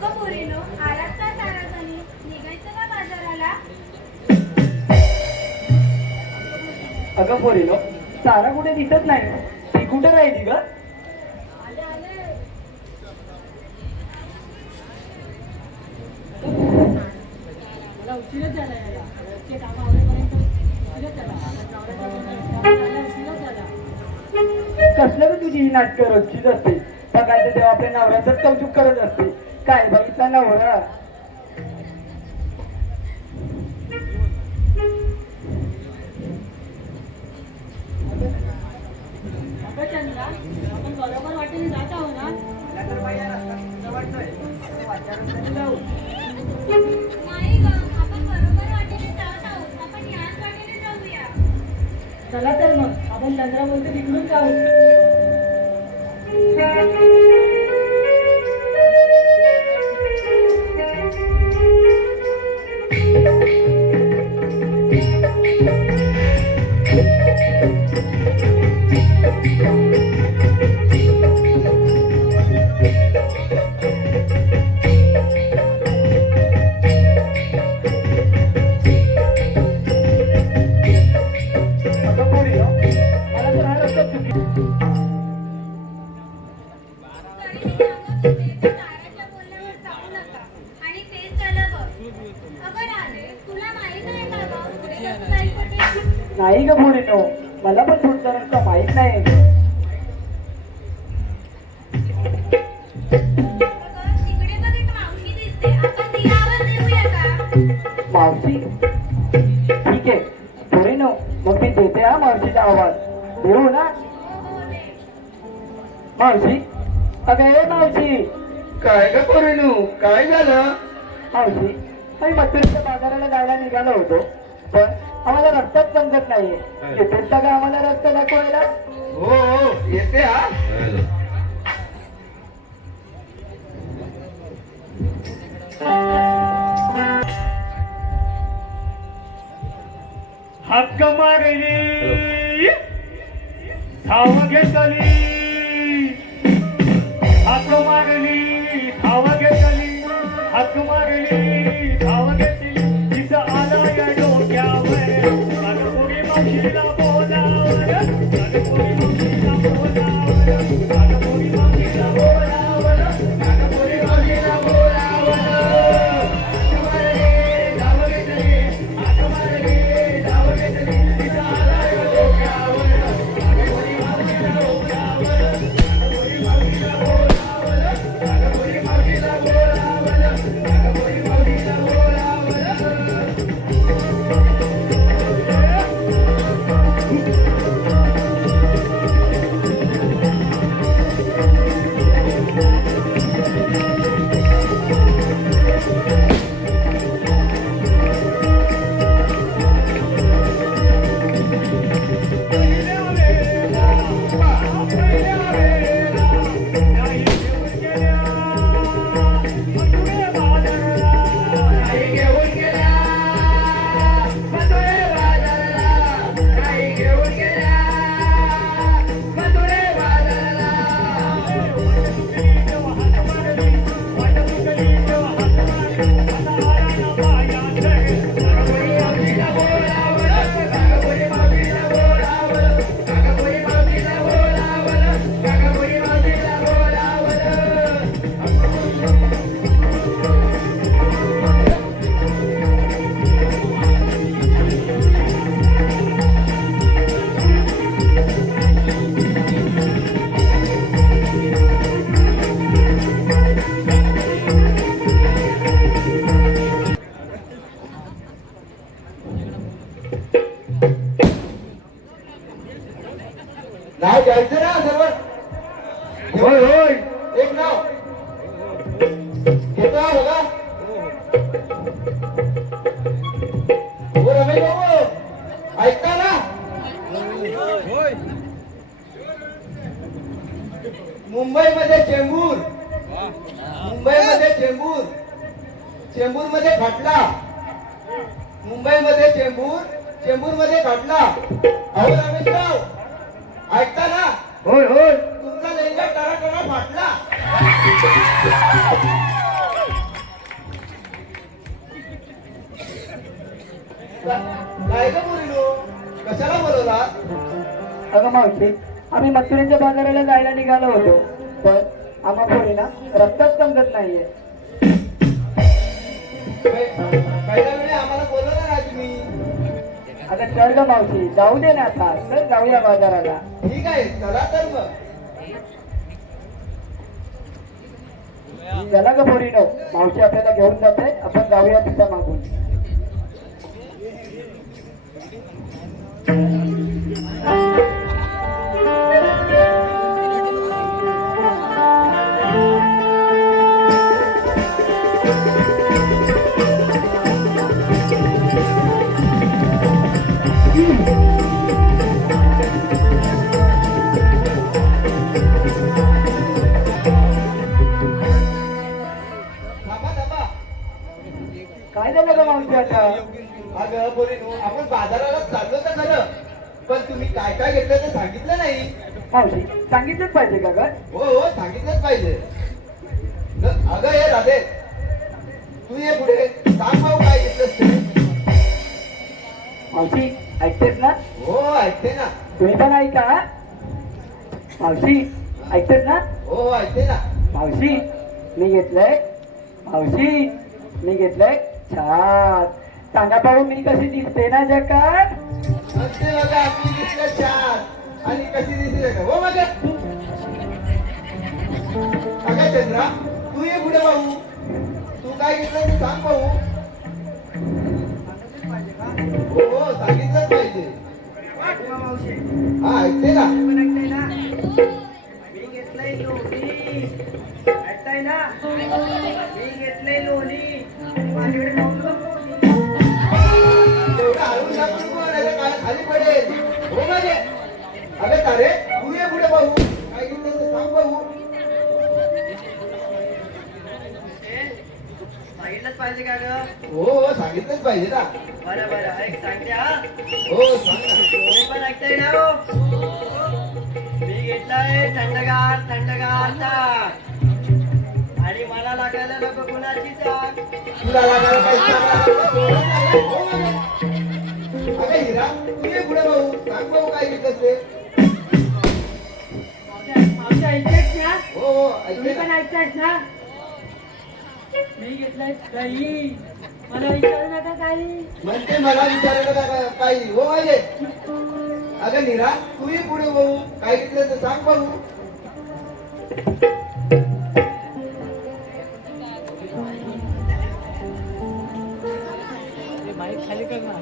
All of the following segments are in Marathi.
अगं पोरीनो, आलात का साराजणी? निघायचं का बाजाराला? अगं पोरीनो, सारा कुठे दिसत नाही. ती कुठे राहिली ग? आले आले. मला उशीरच झाला यायला. रोजचे कामं आवरेपर्यंत उशीरच झाला. उशीरच झाला. कसलं ग तुझी ही नाटकं रोजचीच असते. बघायचं तेव्हा आपल्या नवऱ्याचंच कौतुक करत असते. काय बघितला नवरा? अगं चंद्रा, आपण बरोबर वाटेने जात आहोत ना? जाऊ. नाही ग, आपण बरोबर वाटेने जात आहोत. आपण याच वाटेने जाऊया. चला तर मग आपण चंद्रा बोलतो तिकडून जाऊ. अगं पोरीनो, मला तर हा रस्ता चुकी. तरी मी सांगत होते, पण ताराच्या बोलण्यावर जाऊ नका. आणि तेच झालं बघ. अगं राधे, तुला माहित आहे का गं, पुढे कसं जायचं ते? नाही ग पोरीनो, मला पण पुढचा रस्ता माहित नाही. अगं, तिकडे बघ एक मावशी दिसते. आपण तिला आवाज देऊया का? मावशी? ठीक आहे पोरीनो, मग मी देते हा मावशीचा आवाज. देऊ ना? हो हो दे. मावशी, अगं ए मावशी. काय ग पोरीनू, काय झालं? मावशी, आम्ही मथुरेच्या बाजाराला जायला निघालो होतो, पण आम्हाला रस्ताच समजत नाहीये. येतेस का ग आम्हाला रस्ता दाखवायला? हो हो येते हा. हक्क मारली, धाव घेतली. हक्क मारली, धाव घेतली. हक्क मारली, धाव घेतली. तिचं आला या डोक्यावर. नागपुरी मावशीला बोलावर. नागपुरी मावशीला बोलावर. नागपुरी मावशीला बोलावर. नागपुरी मावशीला बोलावर. हक्क मारली, धाव घेतली. हक्क मारली, धाव घेतली. तिचं आला या डोक्यावर. नागपुरी मावशीला बोलावर. नागपुरी मावशीला बोलावर. नागपुरी मावशीला बोलावर. नागपुरी मावशीला बोलावर. नाही जायचं ना सर्व. होय होय. एक नाव घेतो हा बघा. हो रमेश बाबू, ऐकता ना? मुंबईमध्ये चेंबूर, मुंबईमध्ये चेंबूर, चेंबूरमध्ये खटला, मुंबईमध्ये चेंबूर, चेंबूरमध्ये खटला. अहो रमेशराव, ऐकता ना? होय होय. तुमचा लेंगा टराटरा फाटला. मावशी आम्ही मथुरेच्या बाजाराला जायला निघालो होतो पण आम्हा पोरीला रस्ताच समजत नाहीये. पहिल्या वेळी आम्हाला बोलवलं ना तुम्ही. अगं चल ग मावशी जाऊ दे ना आता चल जाऊया बाजाराला. ठीक आहे चला तर मग. चला ग पोरीनो मावशी आपल्याला घेऊन जाते आपण जाऊया तिच्या मागून. थांबा थांबा. काय झालं ग मावशी आता? अगं पोरीनो आपण बाजाराला चाललो तर खरं पण तुम्ही काय काय घेतलं ते सांगितलं नाही. मावशी सांगितलंच पाहिजे का ग? हो हो सांगितलंच पाहिजे. अगं हे राधे तू ये पुढे सांग भाऊ काय घेतलंस ते. मावशी ऐकतेस ना? हो ऐकते ना. तुम्ही पण ऐका. मावशी ऐकतेस ना? हो ऐकते ना. मावशी मी घेतलंय. मावशी मी घेतलंय छान. सांगा पाहू मी कशी दिसते ना जगात? असते बघा आपली दिसलं चार आणि कशी दिसते का हो बघा. अगं चंद्रा तू ये पुढे भाऊ तू काय घेतलं ते सांग भाऊ. हो हो सांगितलंच पाहिजे. हा ऐकते ना. मी घेतलंय लोणी. ऐकताय ना? मी घेतलंय लोणी. माझ्याकडे नव्हतं लोणी. एवढं हळून नको कोणाला काय खाली पडेल हो माझे. अगं तारे तू ये पुढे भाऊ काय घेतलं ते सांग भाऊ. सांगितलंच पाहिजे का ग? हो हो सांगितलंच पाहिजे ना. बरं बरं ऐक सांगते हा. हो सांग ना. तुम्ही पण ऐकताय ना हो? मी घेतलाय थंडगार थंडगार ताक. आणि मला लागायला नको कुणाची चाक. तुला लागायला पाहिजे हो माझे. अगं हिरा तू ये पुढे भाऊ सांग भाऊ काय घेतलंस ते. मावशी ऐकतेस ना? हो हो तुम्ही ऐकते पण ना. ऐकतायस ना? मी घेतलंय दही. मला विचारू नका काही. म्हणते मला विचारायला का काही हो माझे. अगं निरा तू ये पुढे भाऊ काय घेतलं ते सांग भाऊ. माईक खाली कर ना.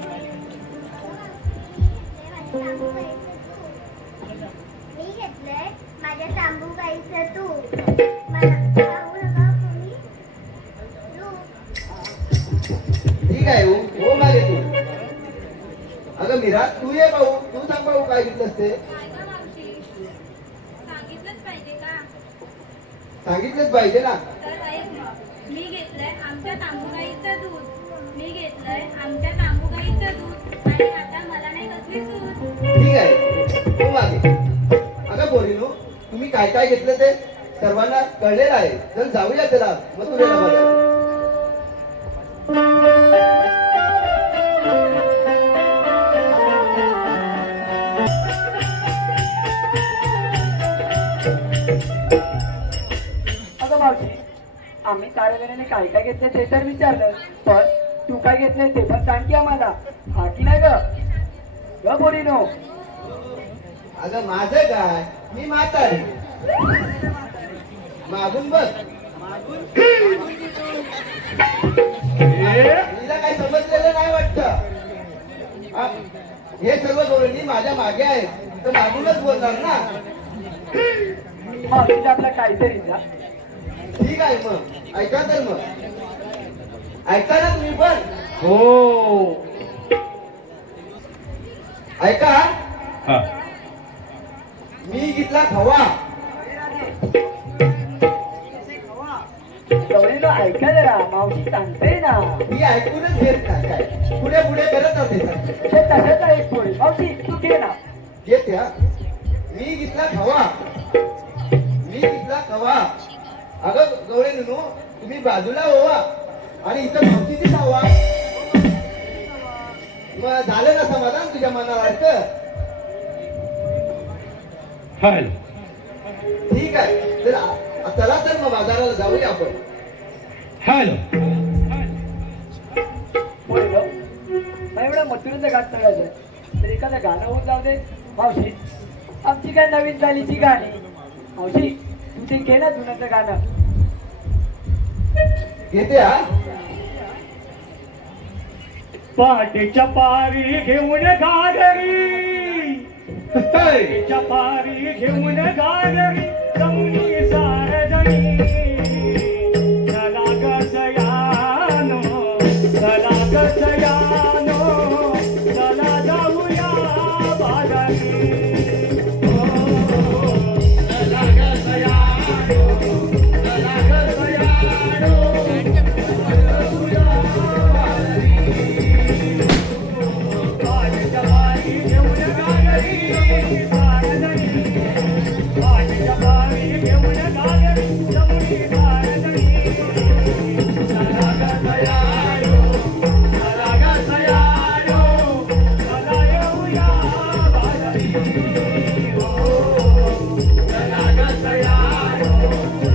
मी घेतलंय माझ्या तांबू गाईचं तूप. मला खाऊ नका कोणी तूप. ठीक आहे हो माझे तू. अगं मीरा तू ये भाऊ तू सांग भाऊ काय घेतलंस ते. काय गं मावशी सांगितलंच पाहिजे का? सांगितलंच पाहिजे ना. तर ऐक मग. मी घेतलंय आमच्या तांबूगाईचं दूध. मी घेतलंय आमच्या तांबूगाईचं दूध आणि आता मला नाही कसली सूट. ठीक आहे हो मागे. अगं पोरीनो तुम्ही काय काय घेतलं ते सर्वांना कळलेलं आहे. चल जाऊया त्याला मथुरेला बाजारात. अगं मावशी आम्ही साऱ्या काय काय घेतलं ते तर विचारलं पण तू काय घेतलंय ते पण सांग की आम्हाला. हा की नाही ग पोरीनो? अगं माझं काय मी म्हातारी. मागून बघ. तिला काही समजलेलं नाही वाटतं. हे सर्व जोडणी माझ्या मागे आहेत तर मागूनच बोलणार ना. मावशीला आपला काहीतरी द्या. ठीक आहे मग ऐका तर मग. ऐका ना तुम्ही पण. हो ऐका हा मी घेतला खवा. गौरीला ऐका जरा मावशी सांगते ना. मी ऐकूनच घेत नाही काय पुढे पुढे करत होते. ते तसंच आहे पोरी. मावशी तू घे ना. घेत या. मी घेतला खवा. मी घेतला खवा. अगं गवळे नुनू तुम्ही बाजूला व्हा आणि इथं मावशीची जावा. मग झालं ना समाधान तुझ्या मनाला वाटतं. हॅलो. ठीक आहे तर चला तर मग बाजाराला जाऊया आपण. हॅलो. बोललो मग एवढं मथुरेचं गाठ तळायचं तर एखादं गाणं होऊन जाऊ दे. मावशी आमची काय नवीन झालीची गाणी. मावशी तू ते घे ना जुनं गाणं. घेते हा. पाटीच्या पारी घेऊन गागरी, पाटीच्या पारी घेऊन गागरी, जमुनी सारजणी. चला गसयानो, चला गसयानो, चला जाऊया बाजारी. चला गसयानो, चला गसयानो, पाटीच्या पारी घेऊन गागरी, सारजणी. पाटीच्या पारी घेऊन गागरी, जमुनी सारजणी. चला गसयानो, चला गसयानो, चला येऊया बाजारी. चला गसयानो,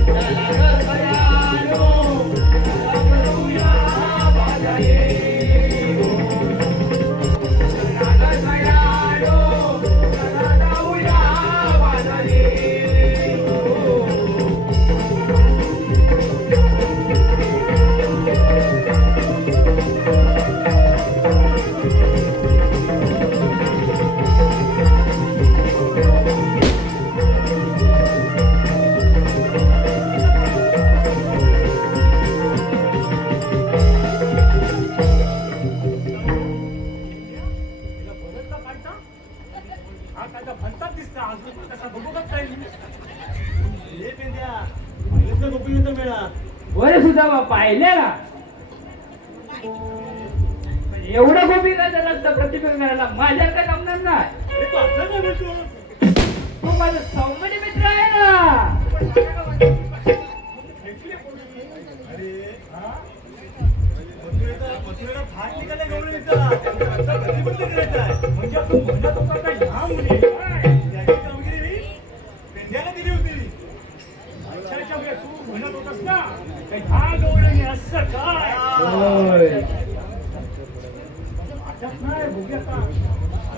चला गसयानो, चला येऊया बाजारी. बरं सुद्धा मग पाहिले ना एवढं गोपी का त्याला प्रतिबिंब करायला माझ्या काय जमणार नाही. तू माझा सौमनी मित्र आहे ना.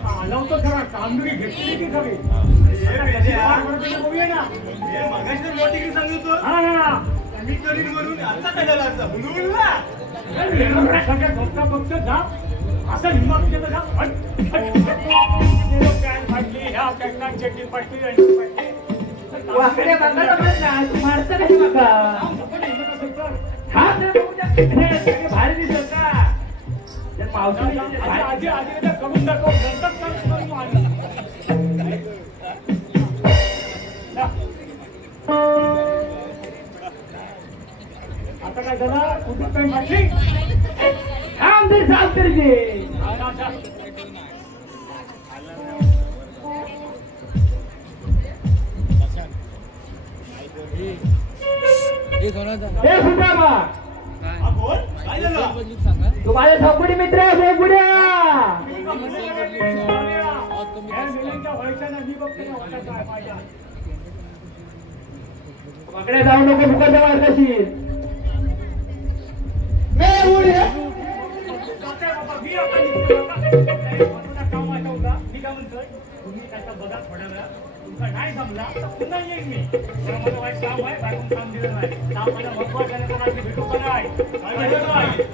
आला होता खरा कामगिरी घेतली की खरी. मी करीन म्हणून आता कशाला लागला बोलूला सगळ्या बघता बघता जा असं हिंमत केलं जा. पॅन फाटली, ह्या पॅन्टात चड्डी फाटली, अंडी फाटली. वाकड्या बांधायला पाहिजे ना. तू मारता कशी बघा आपण हिंमत असेल तर हा तर बघू द्या. हे सगळे भारी दिसत का ते पावसाळी आधी आधी करून दाखव नंतर करून आलं. आता काय झालं कुठून पॅन्ट फाटली. थांब तरी साफ तरी दे. हे सुद्धा बा काय झालं तू माझे सौमनी मित्र आहे. बेगुड्या पकडे जाऊ नको. फुकट मार कशी बघा थोड्या वेळा तुमचा नाही जमला तर पुन्हा येईन मी. मला वाईट काम आहे, बायकोनं काम दिलं नाही. काम मला महत्वाचं आहे, कोणाची भेटू का नाही.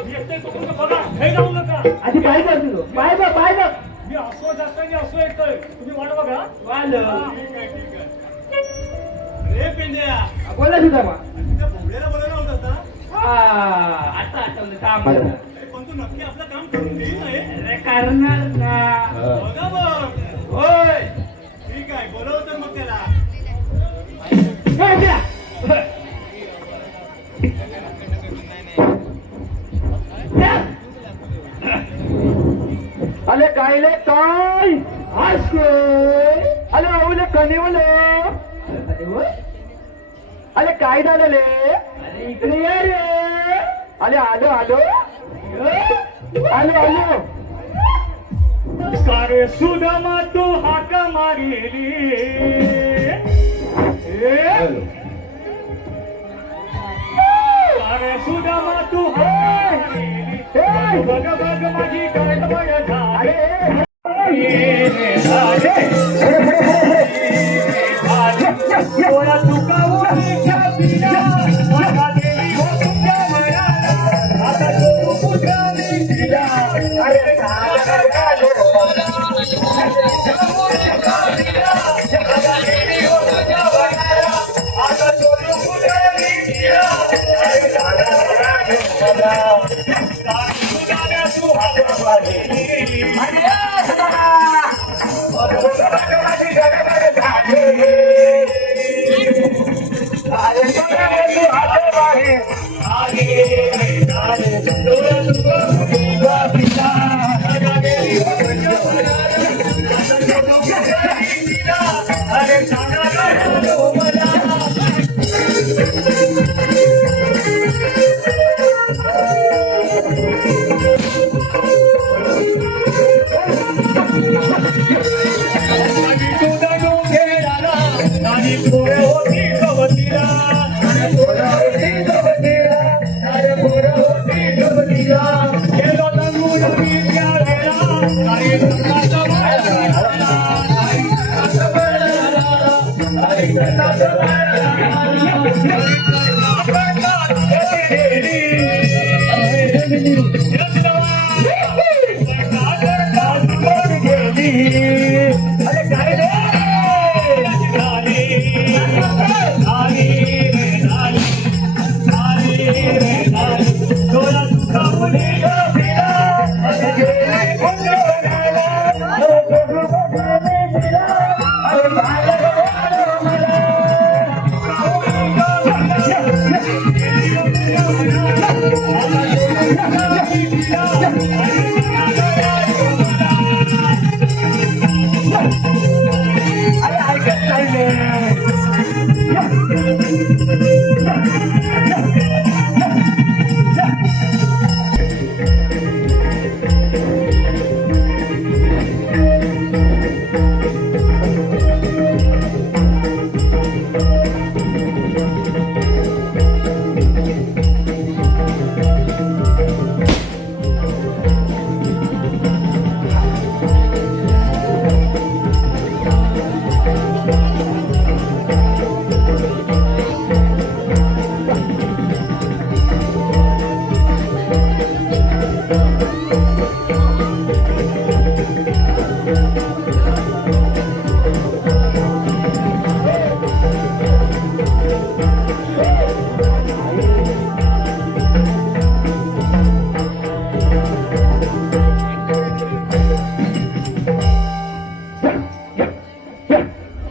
मी एकटे करून बघा, हे जाऊ नका. आधी काय करतो तू. पाय बघ पाय बघ. मी असो जास्त आणि असो येतोय. तुम्ही वाट बघा. वालं ठीक आहे ठीक आहे. रे पेंड्या बोला सुद्धा बा. त्या भोंगल्याला बोलायला होता हा आता आठवलं. काम बरं. पण तू नक्की आपलं काम करून देईल ना हे? अरे करणार ना. बघा बघ. होय ठीक आहे बोलव तर मग त्याला. हे द्या. द्या. अले कायले काय आज अरे अवले कनिवलं. अरे हो अरे काय झालं रे. अरे इकडे ये रे. अरे आलो आलो आलो आलो कारे सुदामा तू हाक मारिली कारे सुदामा तू हाक मारिली बघ बघ माझी गडबड झाली थोडा चुकावून मला देवी हो तुझ्या मनाला आता तू पुत्राने दिला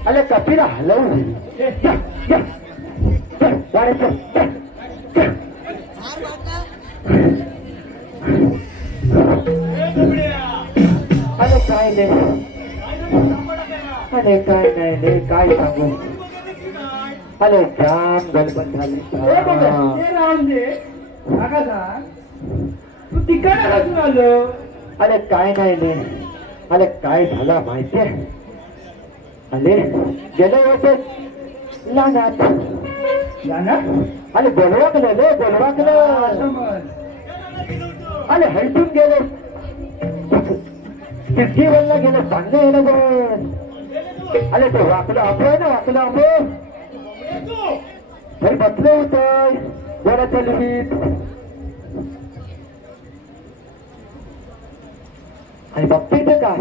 अरे कपिला हलवून अरे काय नाही अरे काय नाही रे काय सांगू अरे जाम गडबड झाली तू तिकडे अजून आलो अरे काय नाही रे अरे काय झालं माहितीये अरे गेल्या वर्षी लहानात अरे बोलवाकलं रे बोलवाकलं अरे हलटून गेले सिद्धीवरला गेलं चांगलं येणं बस अरे ते वाकलं आपण आहे ना वाकलं आपण हे बसलं होतं गोड्याच्या लिहित आणि बघते ते काय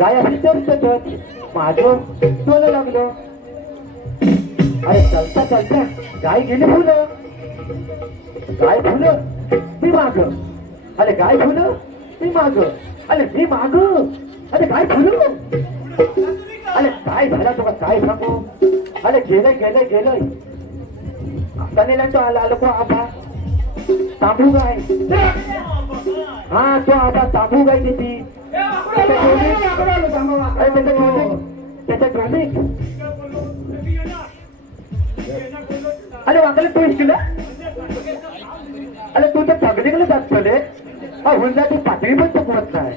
गाय असतं माझं डोलं लागलं अरे चलता चलता गाय गेली फुलं गाय फुलं मी माग अरे गाय फुलं मी माग अरे मी माग अरे गाय फुलं अरे काय झाला तुला काय सांगू अरे गेलं गेलं गेलं तनेला तो आला को आबा तांबू गाय हा तो आबा तांबू गाय किती त्याच्या ड्रॉमिक अरे वाकले तू इच्छिला अरे तू तर सगळीकडे जात रे हा हुंडा तू पातळी पण चुकवत नाही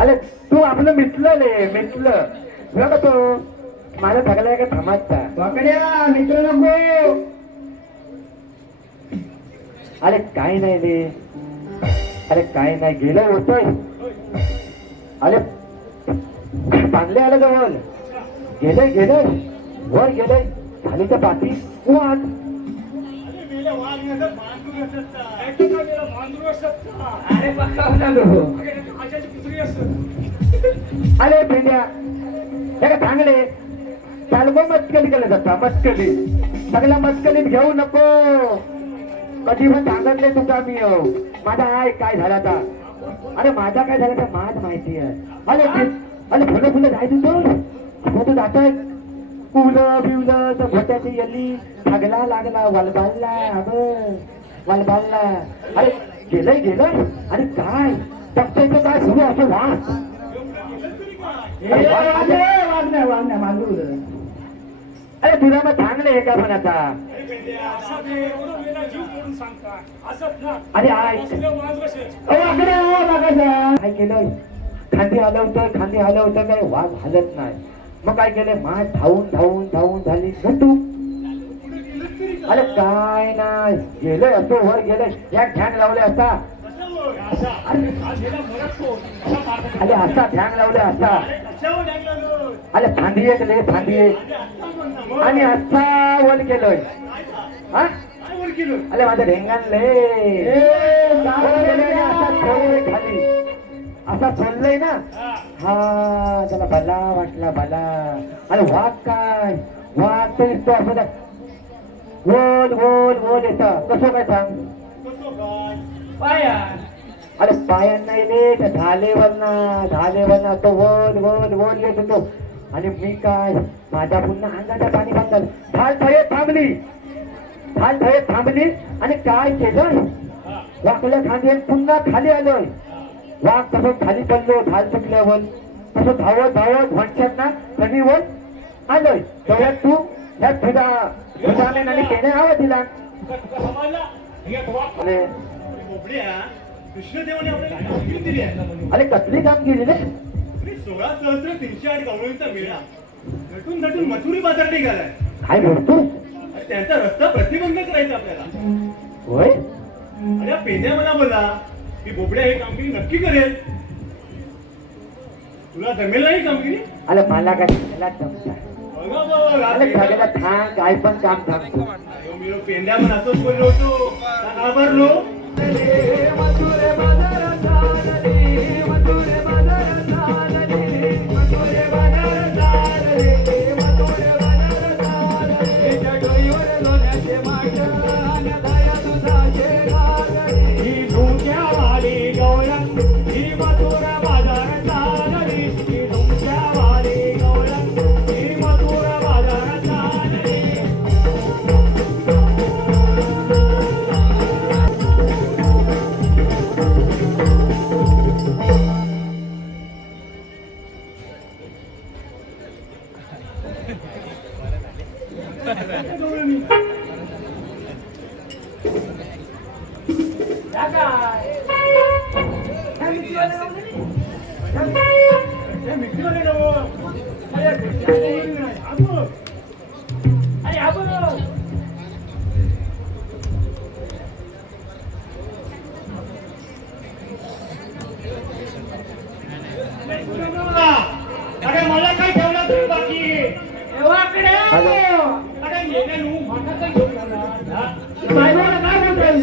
अरे तू आपलं मिटलं बघा तो मला थकलाय का थांबता वाकड्या मित्र नको. अरे काय नाही रे, अरे काय नाही गेलं होतोय. अरे चांगले आलं जवळ गेलंय वर गेलंय खाली तर पाठी वाघ. अरे मेल्या वाघ मांजूर असत ऐकतो का मेला मांजूर असत अरे बघा झालो. आजाची कुत्री असत. अरे भेंड्या हे का चांगले चालव मस्कली केलं जाता मस्कली सगळ्या मस्कलीत घेऊ नको. कधी पण सांगितले तुका मी माझा हाय काय झाला आता. अरे माझा काय झाला तर माझ माहिती आहे. अरे फुलं जायचं तू जातोय फुलं बिवलं तर भोट्याची यली लागला वलबालला. अरे गेलंय आणि काय टप्प्याचं काय सुरू असं वाघ नाही मांजूर. अरे तुला मग चांगलं आहे का पण आता. असं ते एवढं मेला जीव तोडून सांगता असत ना. अरे आय वाघ कसे काय केलं खांदी हलवतं काय वाघ हलत नाही. मग काय केलं माठ धावून झाली घटू. अरे काय नाही गेलंय असो वर गेलंय एक ढॅंग लावले असता. अरे असा ढॅंग लावले असता. अरे फांदी एक आणि असा वर गेलोय. हा अरे माझं ढेंगाणले खाली असा सोडलंय ना. हा त्याला भला वाटला. अरे वाघ काय वाघ तर दिसतो असं गोल येत कसं काय सांग. अरे पायान नाही रे त्या झालेवर तो गोल येत होतो. आणि मी काय माझ्या पुन्हा अंगाच्या पाणी बांधलं ढाल थयेत थांबली आणि काय केलं वाकल्या खांदी पुन्हा खाली आलोय. वाघ तसं खाली पडलो ढाल तुटल्यावर तसं धावत म्हणतात ना कणीवर आलोय. तेवढ्यात तू ह्या दुधाने आणि केने हवं तिला. कृष्णदेवाने आपल्याला कामगिरी दिली आहे. अरे कसली कामगिरी रे. 16,308 गवळींचा मेळा नटून मथुरी बाजार निघालाय. काय बोलतो त्यांचा रस्ता प्रतिबंध करायचा आपल्याला. होय. अरे या पेंद्या मला बोला की बोबड्या हे कामगिरी नक्की करेल. तुला जमेल नाही कामगिरी. अरे मला काय त्याला जमता. अरे सगळ्याला थांब काय पण काम थांबतो. मी पेंद्या पण असंच बोललो होतो घाबरलो. अरे मला काय ठेवलं तू बाकी.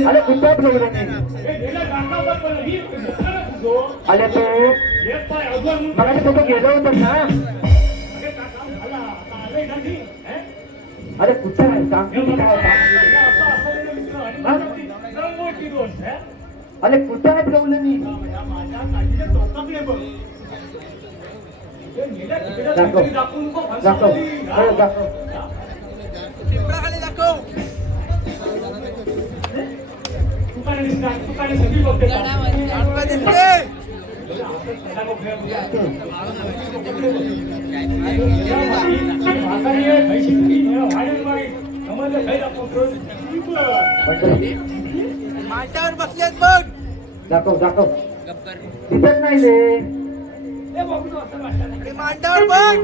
अरे कुठं ठेवलं अरे तू मला कुठं गेलो होतं ना. अरे कुठं आहे काम अरे कुठं आहे ठेवलं मी. दाखव सगळी बघते. दाखव दिसत नाही रे. मांडावर बघ.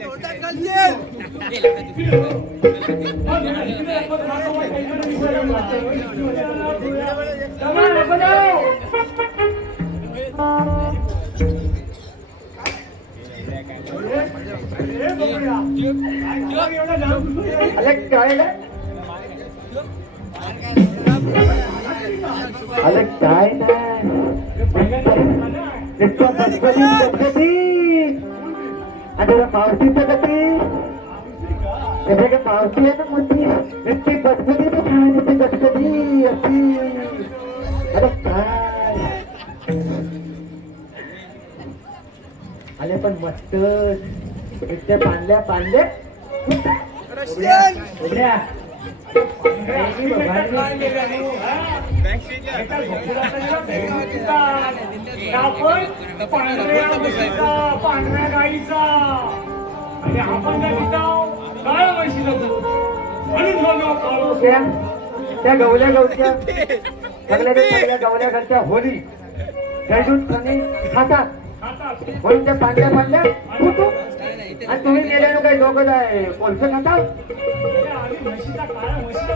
तोंडात घालशील. अरे काय रे? अरे काय नाही नुसतं गणपती आणि मावशीचं गती मावशी आहे ना मोठी नुसती गणपती नुसती गणपती अशी. अरे काय आले पण मस्त इथे पांडल्या पांडल्या रशियन. उघड्या पांढऱ्या गाईचा आणि आपण काय म्हणतो काळ्या म्हशीचा त्या गवल्या गवच्या सगळ्या गवल्या घरच्या होली खेळून खातात म्हणून त्या पांढऱ्या पांढऱ्या फुटू आणि तुम्ही गेल्यानं काही दोघं आहे कोणतं खाता म्हशीचा काळ्या म्हशीचा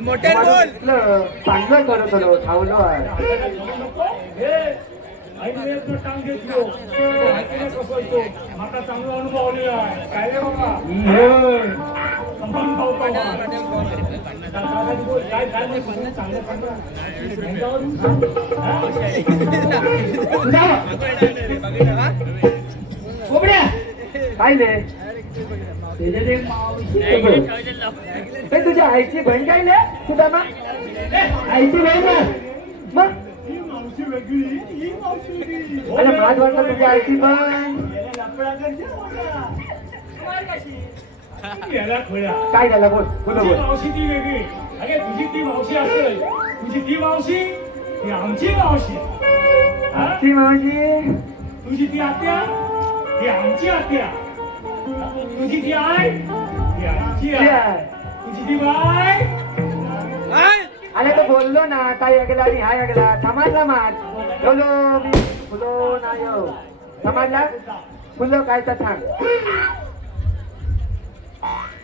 मोठे बोल. चांगलं करत होतो थांबलो आहे टांग घेतलो आता चांगला अनुभव आहे काय रे बाबा काय ले तुझ्या आईची बहीण काय ले तुझा ना आईची बहीण मग मावशी वेगळी ही मावशी वेगळी अरे माझ वाटलं तुझ्या आईची बहीण काय झालं बोल बोल बोल मावशी ती वेगळी अरे तुझी ती मावशी असेल तुझी ती मावशी ही आमची मावशी ती मावशी तुझी ती आत्या ही आमची आत्या तुझी ती आई ही आमची आई तुझी ती बाय अरे तो बोललो ना काय ऐकला आणि हाय ऐकला समाजला मात बोलो मी फुलो नाही समाजला फुलो काय तर सांग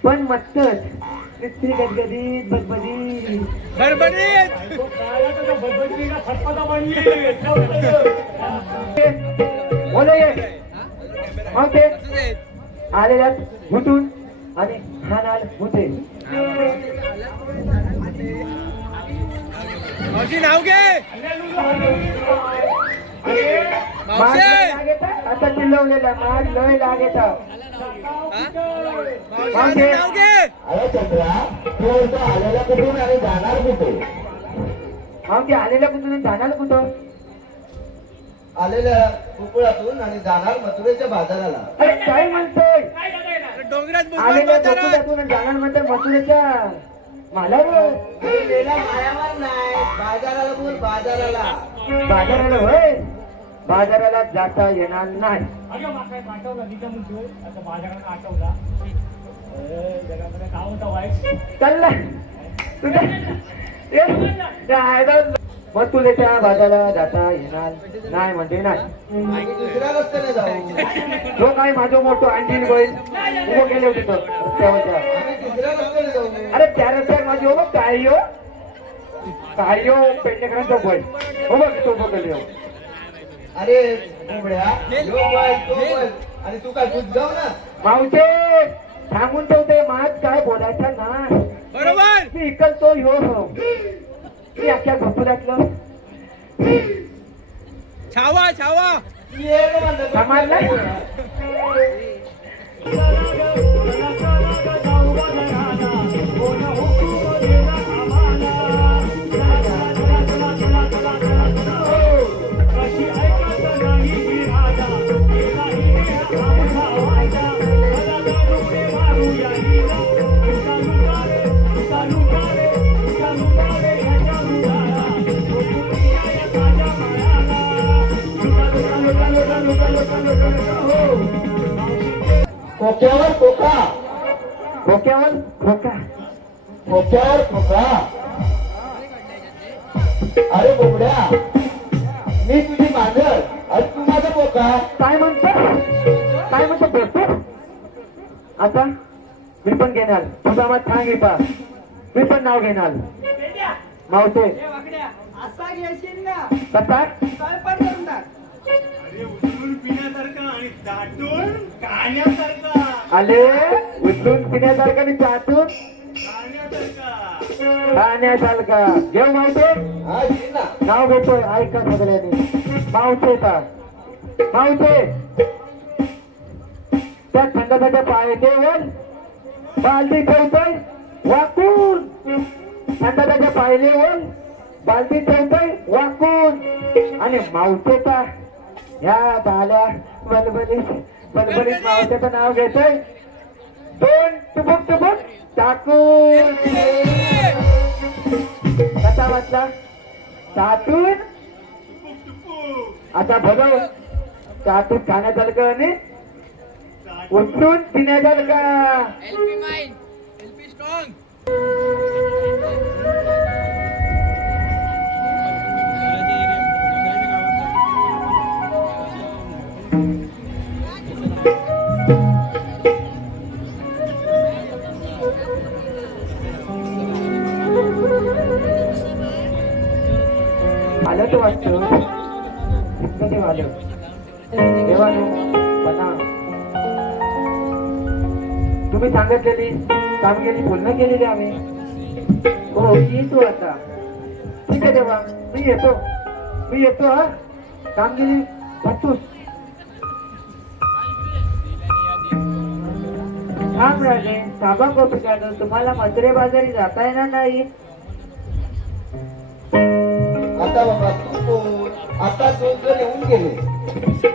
पण मस्तच नुसती गदगदीत बदबदीत बडबडीत. बदबदीला फटफटा बनली बोले मग ते आलेल्या घुटून आणि खानाल होते मावशी नाव घे. मावशी आता चिल्लवलेला माग लय लागेत मावशी नाव घे. अरे चंद्रा तू इथं आलेला कुठून आणि जाणार कुठे? मग ते आलेल्या कुठून जाणार कुठं आलेल्या कुकुळातून आणि जाणार मथुरेच्या बाजाराला. अरे काय म्हणतोय डोंगरात आलेल्या बुजवा. गोकुळातून जाणार म्हणते मथुरेच्या मालावर गेला मायावर नाही बाजाराला बोल बाजाराला. बाजाराला होय बाजाराला जाता येणार नाही अगं माका पाठवला मी काय म्हणतोय आता बाजारात आठवला जगामध्ये नाव होता वाईट चाललं तुझ्या मग तुला त्या बाजाराला जाता येणार नाही म्हणजे नाही दुसऱ्या रस्त्याने जाऊ. जो काय माझं मोठं अंजील बैल उभं केले होते रस्त्यावरच्या आम्ही दुसऱ्या रस्त्याने जाऊ. अरे त्या रस्त्यावर माझी हो बघ काय पेंडेकरांचा बैल हो बघ तो उभं केले अरे कोंबड्या यो बैल तो बैल आणि तू काय बुजगाव ना. मावशे सांगून ठेवते माझ काय बोलायचं ना बरोबर. मी इकडतो ह्यो हो मी अख्ख्या घपुऱ्यातलं छावा छावा. ये रे म्हणलं. समाजला खोक्यावर खोका खोक्यावर खोका. खोक्यावर खोका. अरे बोबड्या, मी तुझी मांजर आणि तू माझा खोका. काय म्हणतो बोलतो? आता मी पण घेणार तुझा मत सांग पा. मी पण नाव घेणार पेट्या, मावते. ए वाकड्या, असा घेशील ना कसा काय पण करून टाक. अरे उचलून पिण्यासारखा आणि दाटून काढण्यासारखा. आले उचलून पिण्यासारखा आणि चाटून काढण्यासारखा. खाण्यासारखा. घेऊ मावते. हा घे ना. नाव घेतोय ऐका सगळ्यांनी. मावते का मावते त्या खंडाच्या पायथ्यावर बालदी ठेवतोय वाकून. खंडाच्या पायथ्यावर बालदी ठेवतोय वाकून. आणि मावतेचा ह्या बाल्या बलबलीत मावतेचं नाव घेतोय दोन टुबुक टाकून. कसा वाटला टाकून. आता बघ टाकून खाण्यात आलं का आणि उचलून पिण्यात आलं का. आलं तर वाटतं कधी आलं देवानो बना. तुम्ही सांगितलेली कामगिरी पूर्ण केलेली आम्ही. हो ये तू आता. ठीक आहे देवा मी येतो हा. कामगिरी बघतोस. थांब राजे थांबा गोपिकानो, तुम्हाला मथुरे बाजारी जाता येणार नाही. आता बाबा तू कोण? आता दोघं येऊन गेले.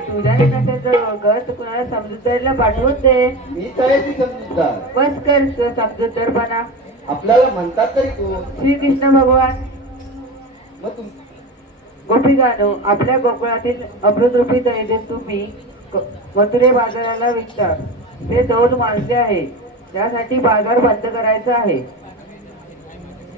तुझ्याने नसेल घर कुणाला समजूतदारीला पाठवून दे. मी तयारी समजूतदार. बस कर समजूतदारपणा. आपल्याला म्हणतात तरी कोण? श्रीकृष्ण भगवान. मग तुम गोपिकानो, आपल्या गोकुळातील अमृतरूपी दैत्य तुम्ही मथुरे बाजाराला विकता. ते 2 माणसे आहे. त्यासाठी बाजार बंद करायचा आहे.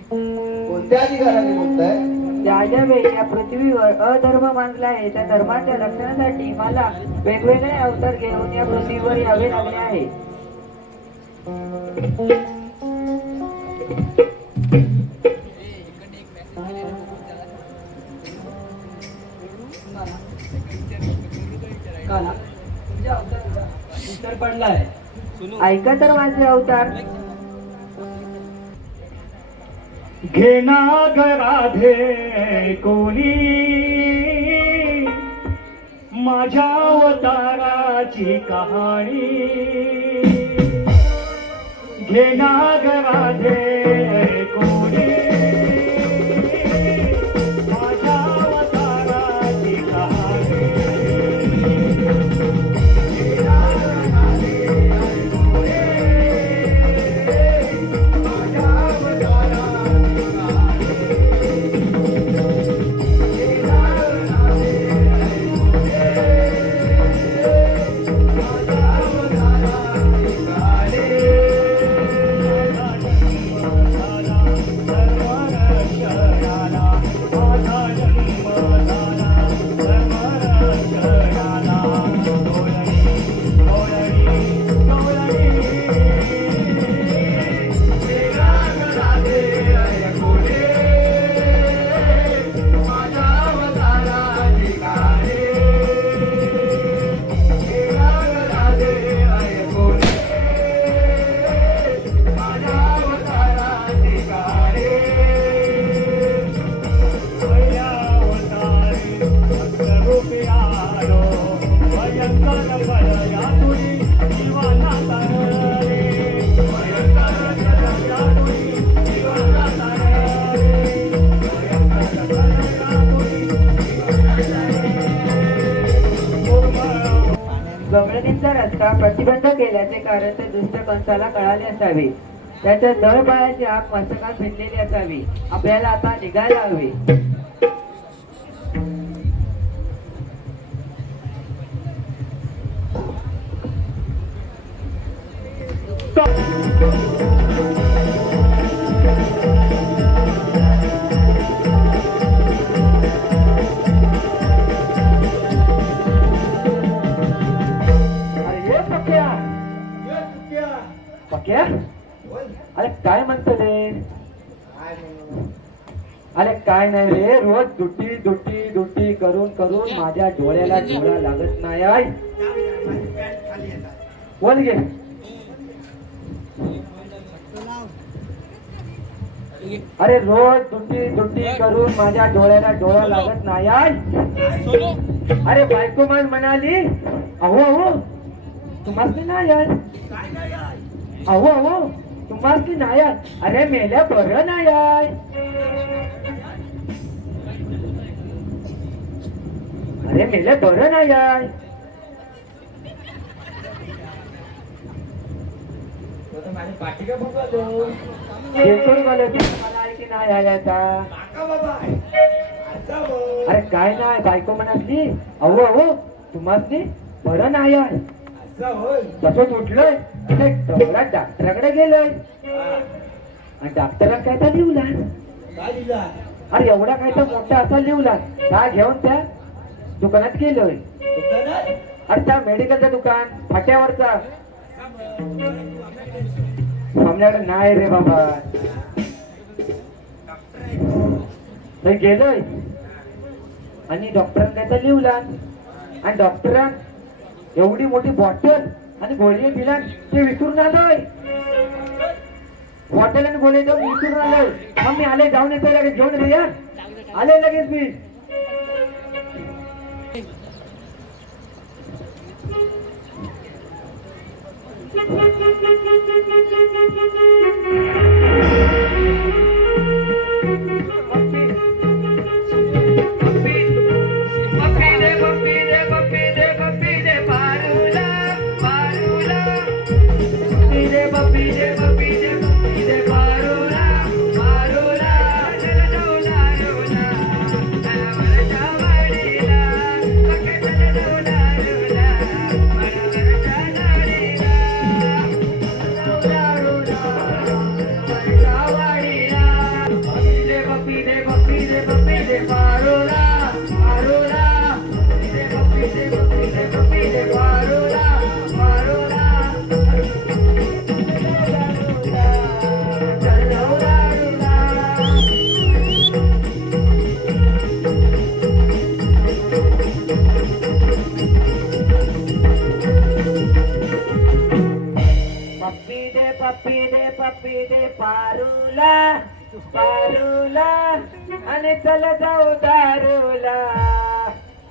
कोणत्या अधिकाराने बोलताय? ज्या ज्या वेळी या पृथ्वीवर अधर्म मानला आहे त्या धर्माच्या रक्षणासाठी मला वेगवेगळे अवतार घेऊन या पृथ्वीवर यावे लागले आहे. उत्तर पडलाय. ऐका तर माझे अवतार. घेना राधे कोणी माझ्या अवताराची कहाणी. घेना राधे कोणी माझ्या अवताराची कहाणी. गमळणीचा रस्ता प्रतिबंध केल्याचे कारण ते दुष्ट कंसाला कळाले असावे. त्याच्या तळपायाची आग मस्तकात भिनलेली असावी. आपल्याला आता निघायला हवे. अरे ये पक्या ये चुक्या. पक्या बोल. अरे काय म्हणतो रे काय म्हणू? अरे काय नाही रे रोज दुटी दुटी दुटी करून करून माझ्या डोळ्याला डोळा लागत नाही आहे. माझी पॅन्ट खाली येतात. बोल घे अरे रोज दुटी दुटी करून माझ्या डोळ्याला डोळा लागत नाही आहे. अरे बायको मन म्हणाली अहो अहो तुम्हाला नाही आहे अहो अहो तुम्हाला नाही आहे. अरे मेल्या बरं नाही आहे. अरे मेल्या बरं नाही आहे. माझी पाठी का बघतो. येतोय मला की मला आहे की नाही आहे आता. काका बाबा आता बोल. अरे काय नाही बायको म्हणाली अहो अहो तुम्हाला बरं नाही आहे. असं होय. तसंच उठलोय आणि डॉक्टराकडे गेलोय हा. आणि डॉक्टरात काय तर लिवला. काय दिला? अरे एवढा काय तर मोठा असा लिवला का घेऊन त्या दुकानात गेलोय. दुकानात? अरे त्या मेडिकलचं दुकान फाट्यावरचा आमच्याकडे नाही रे बाबा. नाही गेलोय आणि डॉक्टरांनी काय तर लिवला आणि डॉक्टरां एवढी मोठी बॉटल आणि गोळी दिला ते विसरून आलोय. बॉटल आणि गोळी देऊन विसरून आलोय. मग मी आले जाऊन येतो लगेच घेऊन रे या. आले लगेच मी. पप्पी दे पारूला पारूला आणि चला जाऊ दारूला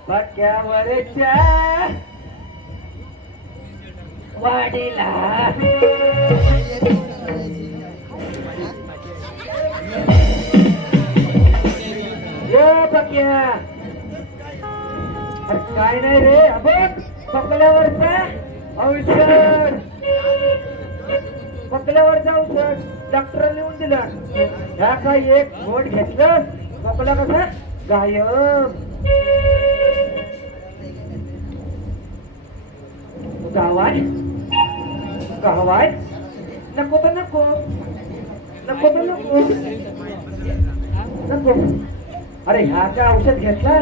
पक्यावरच्या वाडीला. यो पक्या काय नाही रे अबक पकल्यावरचा औषध पकल्यावरचा औषध डॉक्टर लिहून दिलं. ह्या काय एक घोट घेतलं पकला कसा गायब. गावाय गावाय नको तर नको नको तर नको नको. अरे ह्या काय औषध घेतला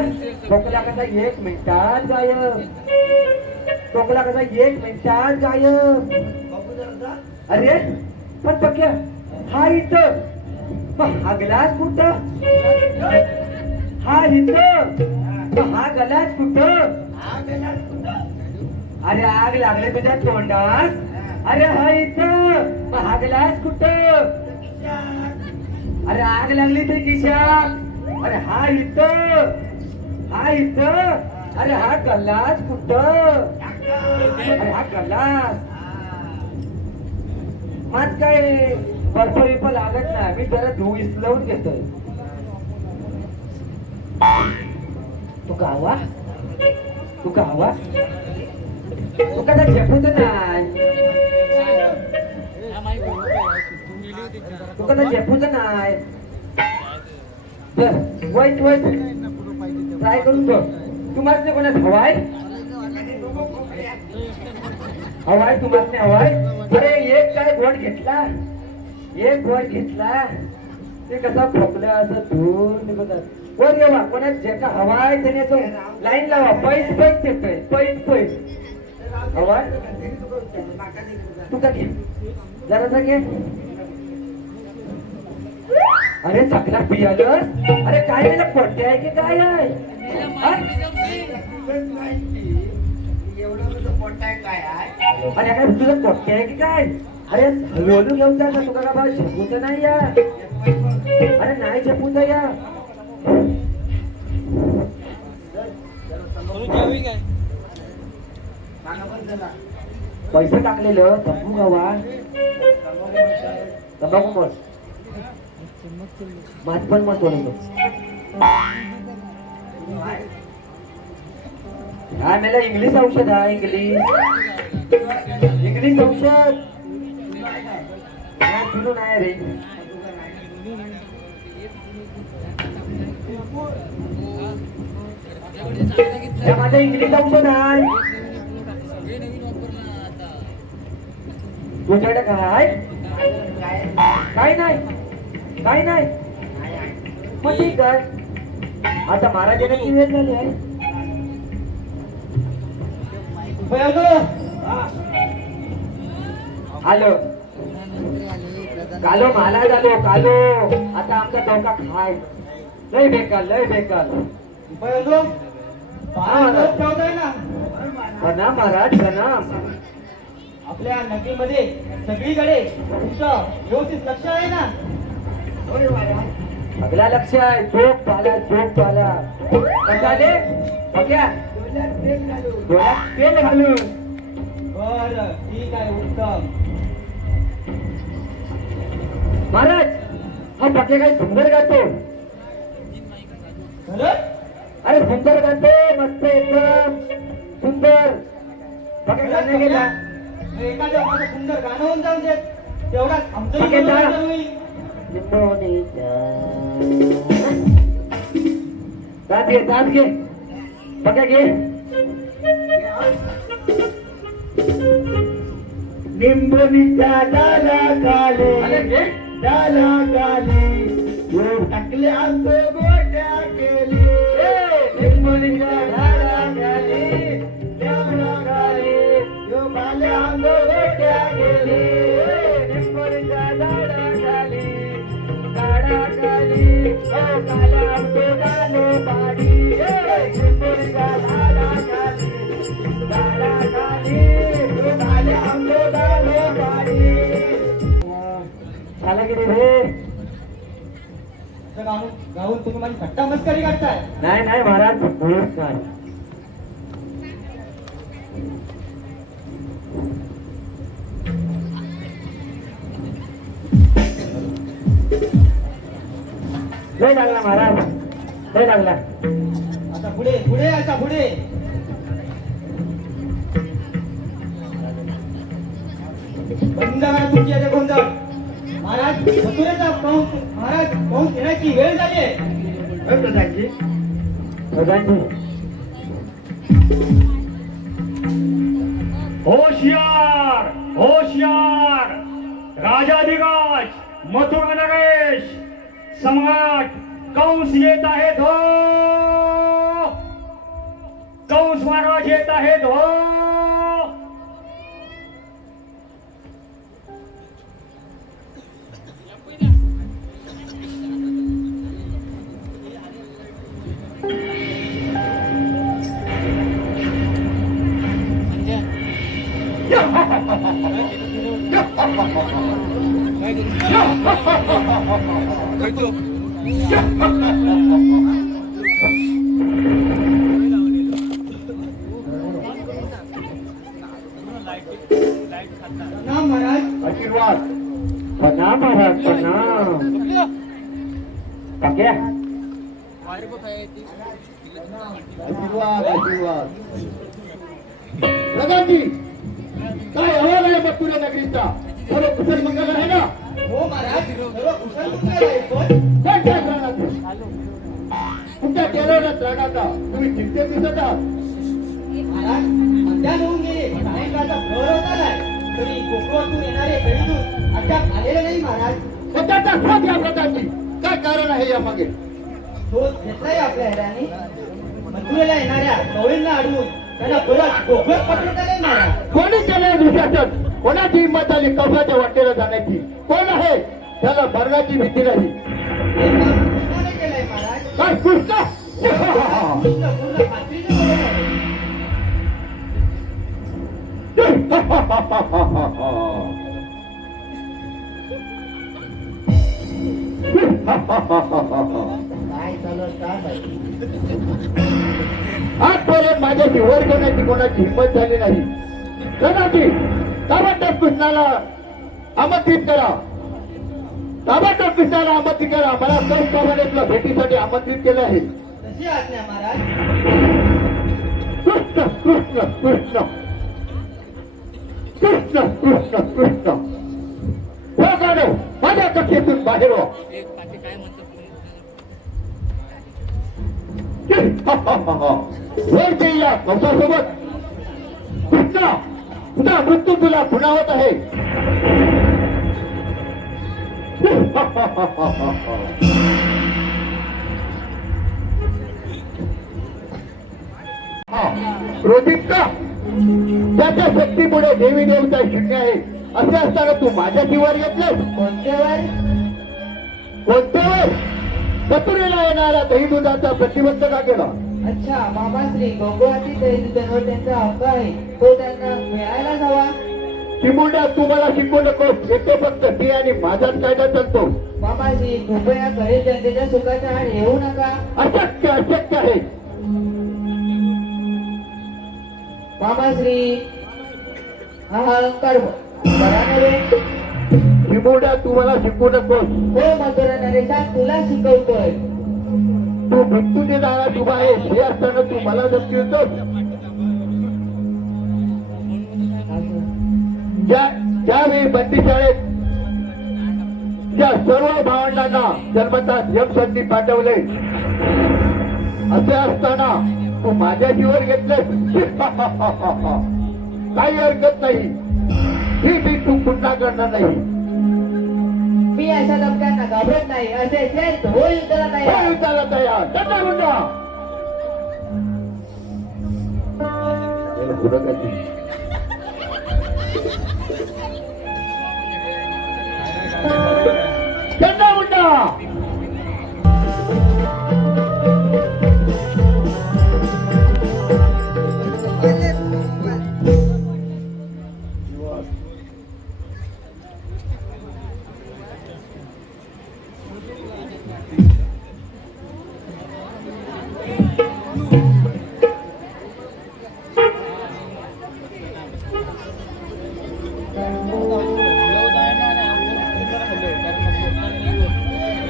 खोकला कसा 1 मिनिटात गायब. खोकला कसा 1 मिनिटात गायब. अरे पण पक्या हा इथं मग हा ग्लास कुठं. हा इथं हा गलास कुठं. अरे आग लागले तुझ्या तोंडास. अरे हा इथं मग हा ग्लास कुठं. अरे आग लागली तुझी खिशात. अरे हा इथं हा इथं. अरे हा गलास कुठं. अरे हा गलास आज काय बर्फ बिर्फ लागत नाही. मी जरा धू इसलवून घेतोय. तू गावा तू गावा तू कसा झेपूच नाही. तू कसा झेपूच नाही. वाईट वाईट ट्राय करून बघ. तुम्हाला कोणाच हवाय हवाय तुम्हाला हवाय. अरे एक काय गोड घेतला, एक गोड घेतला ते कसा खोकला असं धुवून निघतात. कोण येवा कोणात जे का हवाय त्याने तो लाईन लावा. पैस पैस ते पैस पैस हवाय. तू का घे जरा घे. अरे चकला पियालस. अरे काय त्याला पोट्टे आहे की काय आहे? अरे काय तुझं पोट्टे आहे की काय? अरे हळूहळू घेऊन जा ना. तुका का बा झेपूच नाही या. अरे नाही झेपूच या. पैसे टाकलेलं तंबू गावा तंबाखू मग माझ पण मत बोलतो. हा मला इंग्लिश औषध आहे. इंग्लिश औषध तुला नाही रे. माझं इंग्लिश औषध आहे. तुझ्याकडे काय काय नाही काय नाही. मग ठीक आहे. आता महाराज येण्याची वेळ झाली आहे. आलो कालो मला झालो कालो. आता आमचा डोका खाय लय बेकार लय बेकार. प्रणाम महाराज प्रणाम. आपल्या नदीमध्ये सगळीकडे तुमचं व्यवस्थित लक्ष आहे ना? अगला लक्ष आहे. चोख पाला कसा दे बघ्या डोळ्यात तेल घालू. बर ठीक आहे उत्तम. महाराज हा पक्या काही सुंदर गातो. खरंच? अरे सुंदर गातो मस्त एकदम सुंदर. पक्या गाणं गेला. एखादं माझं सुंदर गाणं होऊन जाऊन देत तेवढाच आमचं पक्या जा. होईल. दात घे पक्या घे. निंबोनीच्या डाला खाली अरे घे. डाला खाली योग टाकले आंबे गोट्या केली. निंबोनीच्या झाडाखाली झाडाखाली योग आले आंबे गोट्या केली. निंबोनीच्या झाडाखाली झाडाखाली ओ काला आंबे गालो पाडी. निंबोनीच्या झाडाखाली झाडाखाली योग आले आंबे गाले पाडी. झाला की रे. असं गाऊन तुम्ही माझी थट्टा मस्करी करताय. नाही नाही महाराज बोलूच नाही. लय लागला महाराज लय लागला. आता पुढे पुढे आता पुढे. बंद करा तुमची आता गोंधळ. महाराज मथुरेचा पाहून येण्याची वेळ झाली आहे. प्रधानजी प्रधानजी होशियार होशियार. राजाधिराज मथुर नरेश सम्राट कंस येत आहेत हो. कंस महाराज येत आहेत हो. नाम महाराज. आशीर्वाद प्रणाम महाराज प्रणाम. पक्या आशीर्वाद आशीर्वाद. प्रधानजी काय अहवाल आहे मथुरा नगरीचा? सर्व कुशल मंगल आहे ना? हो महाराज सर्व कुशल मंगल आहे. काय काय राहणार तुमच्या केरळात राहता तुम्ही चिंतेत दिसत आहात. महाराज मध्यान होऊन गेले सायंकाळचा प्रहर होता काय तरी कोकणातून येणारे दहीदूध अद्याप आलेले नाही महाराज. त्याचा शोध या प्रकारची काय कारण आहे यामागे? शोध घेतलाय आपल्या हेराने मथुरेला येणाऱ्या गवळींना अडवून त्यांना परत कोकणात पाठवत आले महाराज. कोणी केलंय दुशासन? कोणाची हिंमत आली कौसाच्या वाटेला जाण्याची? कोण आहे त्याला मरणाची भीती नाही? हे काम कृष्णाने केलंय महाराज. काय कृष्ण? कृष्ण पूर्ण खात्रीने बोलत आहे. काय चालू काय आजपर्यंत माझ्याशी वर घेण्याची कोणाची हिंमत झाली नाही. कदाचित ताबडतोब कृष्णाला आमंत्रित करा. ताबडतोब कृष्णाला आमंत्रित करा. मला कौस्तभाने तुला भेटीसाठी आमंत्रित केलं आहे. कशी आज्ञा महाराज. कृष्ण कृष्ण कृष्ण कृष्ण कृष्ण कृष्ण हो गाडो माझ्या कक्षेतून बाहेर हो. वरती या कौसासोबत कृष्णा तुझा मृत्यू तुला खुणावत आहे. क्रोधित का? त्याच्या शक्तीपुढे देवी देवता शून्य आहे असे असताना तू माझ्या जीवावर घेतलंस. कोणत्यावर कोणत्या वर? मथुरेला येणारा दहीदुधाचा प्रतिबंध का केला? अच्छा मामाश्री गोकुळातील दहीदूधांवर त्यांचा हक्क आहे तो त्यांना मिळायलाच हवा. चिमुंड्या तू मला शिकवू नकोस. येथे फक्त ती आणि माझाच कायदा चालतो. मामाश्री कृपया गरीब जनतेच्या सुखाच्या आड येऊ नका. अशक्य अशक्य आहे. मामाश्री हा अहंकार बरा नव्हे. चिमुंड्या तू मला शिकवू नकोस. हो मथुरा नरेशा तुला शिकवतोय. तू मृत्यूच्या दारात उभा आहेस हे असताना तू मला जप्ती होतोस. ज्यावेळी बंदीशाळेत त्या सर्व भावंडांना जन्मतात यमसंधी पाठवले असे असताना तू माझ्या जीवर घेतलंस. काही हरकत नाही. ही मी तू पुन्हा करणार नाही. मी अशा धमक्यांना घाबरत नाही. असे श्रेष्ठ होईल त्याला होय तयार. विचारला तयार. त्यांना म्हणा. त्यांना म्हणा.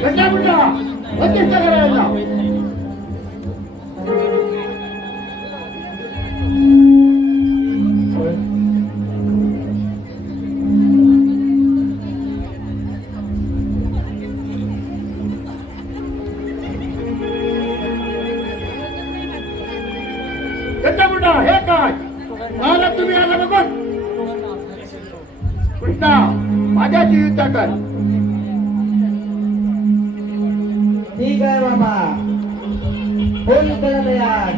त्यांना म्हणा. प्रतिष्ठा करायला. त्यांना म्हणा. हे काय मला तुम्ही आला बघून कृष्णा माझ्याशी युद्ध कर. ठीक आहे मामा होईल त्याला तयार.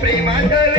प्रेमात